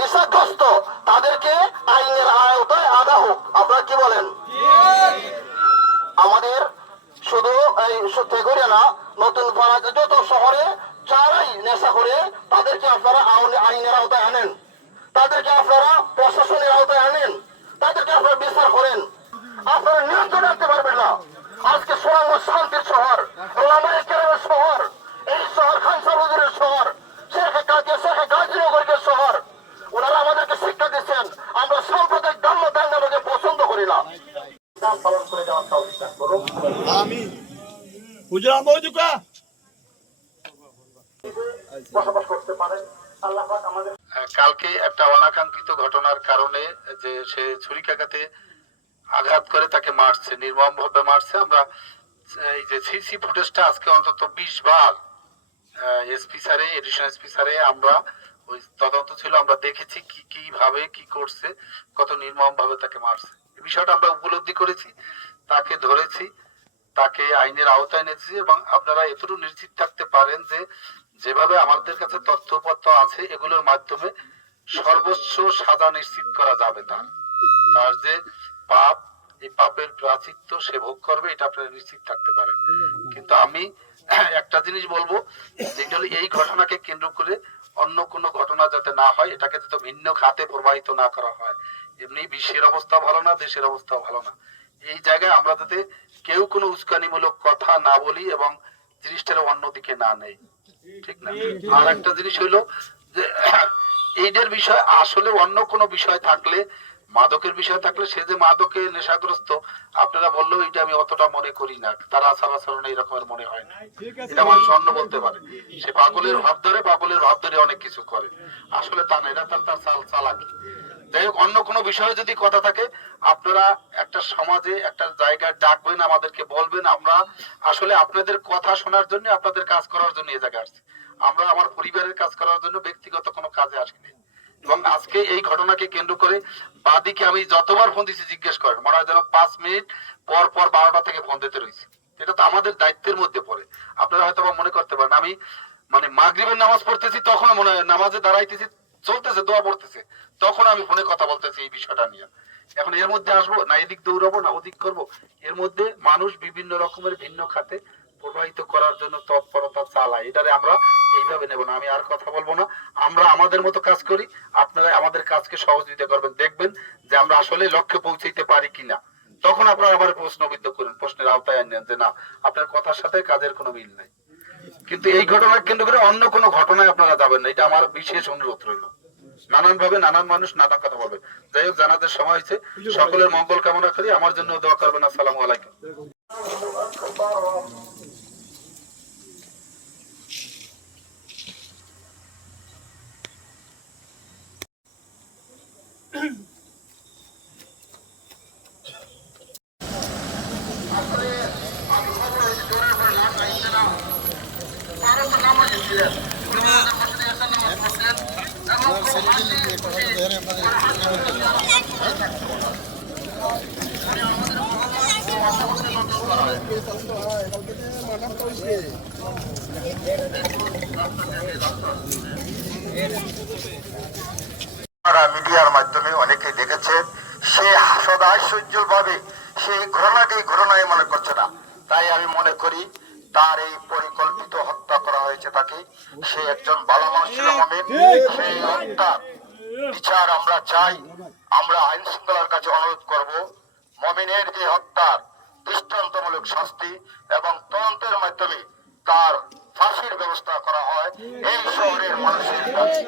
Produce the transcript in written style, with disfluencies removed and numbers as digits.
নেশাগ্রস্ত তাদেরকে আইনের আওতায় আনা হোক। আপনারা কি বলেন? আমাদের শুধু এই তেঘরিয়া না, নতুন পাড়া যত শহরে যারাই নেশা করে তাদেরকে আপনারা আইনের আওতায় আনেন, তাদেরকে আপনারা প্রশাসনের আওতায় আনেন, তাদেরকে আপনারা বিচার করেন। আপনারা নিয়ন্ত্রণ রাখতে পারবেন না। আজকে সুনামগঞ্জ শান্তির শহর, ওলামায়ে কেরামের শহর, এই শহর খানসার হুজুরের শহর, শেখ গাজীনগরের শহর। ওনারা আমাদেরকে শিক্ষা দিচ্ছেন আমরা সাম্প্রদায়িক ধর্ম দাঙ্গাকে পছন্দ করি না। পালন করে যাওয়ার চেষ্টা করুন। আমিন। হুজুর আমজুকা বসবাস করতে পারেন। আল্লাহ পাক আমাদের কালকে একটা অনাকাঙ্ক্ষিত ঘটনার কারণে যে সে ছুরিকাঘাতে আঘাত করে তাকে মারছে, নির্মম ভাবে মারছে। আমরা এই যে সিসি ফুটেজটা আজকে অন্তত 20 বার এসপি স্যারে, এডিশনাল এসপি স্যারে আমরা ওই তদন্ত ছিল, আমরা দেখেছি কিভাবে কি করছে, কত নির্মম ভাবে তাকে মারছে। এই বিষয়টা আমরা উপলব্ধি করেছি, তাকে ধরেছি, তাকে আইনের আওতায় এনেছি। এবং আপনারা এতটুকু নিশ্চিত থাকতে পারেন যে যেভাবে আমাদের কাছে তথ্যপত্র আছে এগুলোর মাধ্যমে সর্বোচ্চ সাজা নিশ্চিত করা যাবে। তার যে পাপ, এই পাপের প্রায়শ্চিত্ত সে ভোগ করবে, এটা আপনারা নিশ্চিত থাকতে পারেন। কিন্তু আমি একটা জিনিস বলবো, যেটা হলো এই ঘটনাকে কেন্দ্র করে অন্য কোনো ঘটনা যাতে না হয়, এটাকে যাতে ভিন্ন খাতে প্রবাহিত না করা হয়। এমনি বিশ্বের অবস্থা ভালো না, দেশের অবস্থা ভালো না। এই জায়গায় আমরা যাতে কেউ কোনো উস্কানিমূলক কথা না বলি এবং জিনিসটার অন্যদিকে না নেই, ঠিক না? আর একটা জিনিস হইলো যে এইটার বিষয় আসলে অন্য কোনো বিষয় থাকলে, মাদকের বিষয় থাকলে, সে যে মাদকে নেশাগ্রস্ত আপনারা বললেও এটা আমি অতটা মনে করি না। তার আচার আচরণ এইরকমের মনে হয় না, এটা মানুষ অন্য বলতে পারে। সে পাগলের ভাব ধরে অনেক কিছু করে, আসলে তা না, এটা তার চালাকি। যাই হোক, অন্য কোনো বিষয়ে যদি কথা থাকে আপনারা একটা সমাজে একটা জায়গায় ডাকবেন, আমাদেরকে বলবেন। আমরা আসলে আপনাদের কথা শোনার জন্য, আপনাদের কাজ করার জন্য এই জায়গায় আসছি। আমরা আমার পরিবারের কাজ করার জন্য ব্যক্তিগত কোনো কাজে আসিনি। এবং আজকে এই ঘটনাকে কেন্দ্র করে বাদীকে আমি যতবার ফোন দিচ্ছি জিজ্ঞেস করেন, মনে হয় যেন 5 মিনিট পর 12টা থেকে ফোন দিতে রয়েছে। এটা তো আমাদের দায়িত্বের মধ্যে পড়ে। আপনারা হয়তো মনে করতে পারেন আমি মানে মাগরিবের নামাজ পড়তেছি, তখন মনে হয় নামাজে দাঁড়াইতেছি, চলতেছে দোয়া পড়তেছে, তখন আমি ফোনে কথা বলতেছি এই বিষয়টা নিয়ে। এখন এর মধ্যে আসবো না, এদিক দৌড়াবো না ওদিক করবো। এর মধ্যে মানুষ বিভিন্ন রকমের ভিন্ন খাতে প্রবাহিত করার জন্য তৎপরতা চালায়, এটারে আমরা এইভাবে নেব না। আমি আর কথা বলবো না, আমরা আমাদের মতো কাজ করি, আপনারা আমাদের কাজকে সহযোগিতা করবেন, দেখবেন যে আমরা আসলে লক্ষ্যে পৌঁছাইতে পারি কিনা। তখন আপনারা আবার প্রশ্নবিদ্ধ করেন, প্রশ্নের আওতায় আনেন যে না, আপনার কথার সাথে কাজের কোনো মিল নাই। কিন্তু এই ঘটনা কেন্দ্র করে অন্য কোনো ঘটনায় আপনারা যাবেন না, এটা আমার বিশেষ অনুরোধ রইল। নানান ভাবে নানান মানুষ নানা কথা বলবে। যাই হোক, জানাদের সময় হয়েছে, সকলের মঙ্গল কামনা করি, আমার জন্য দোয়া করবেন। আসসালামু আলাইকুম। মিডিয়ার মাধ্যমে অনেকে দেখেছেন, সে সদা আশ্চর্যজল ভাবে সেই ঘটনায় মনে করছে না। তাই আমি মনে করি তার এই পরিকল্পিত হত্যা করা হয়েছে তাকে। সে একজন ভালো মানুষ ছিল মুমিন, সেই হত্যা বিচার আমরা চাই। আমরা আইন শৃঙ্খলার কাছে অনুরোধ করব, মুমিনের যে হত্যার দৃষ্টান্তমূলক শাস্তি এবং তদন্তের মাধ্যমে তার ফাঁসির ব্যবস্থা করা হয়, এই শহরের মানুষের কাছে।